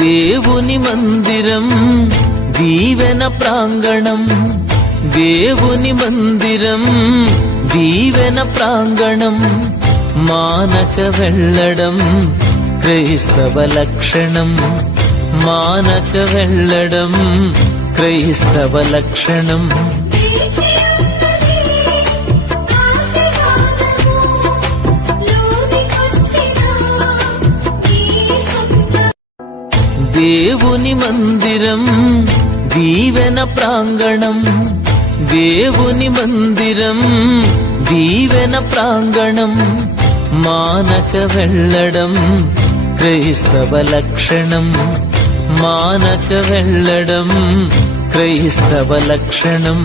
దేవుని మందిరం దీవెన ప్రాంగణం, దేవుని మందిరం దీవెన ప్రాంగణం, మానక వెళ్ళడం క్రైస్తవ లక్షణం, మానక వెళ్ళడం క్రైస్తవ లక్షణం. దేవుని మందిరం దీవెన ప్రాంగణం, దేవుని మందిరం దీవెన ప్రాంగణం, మానక వెళ్ళడం క్రైస్తవ లక్షణం, మానక వెళ్ళడం క్రైస్తవ లక్షణం.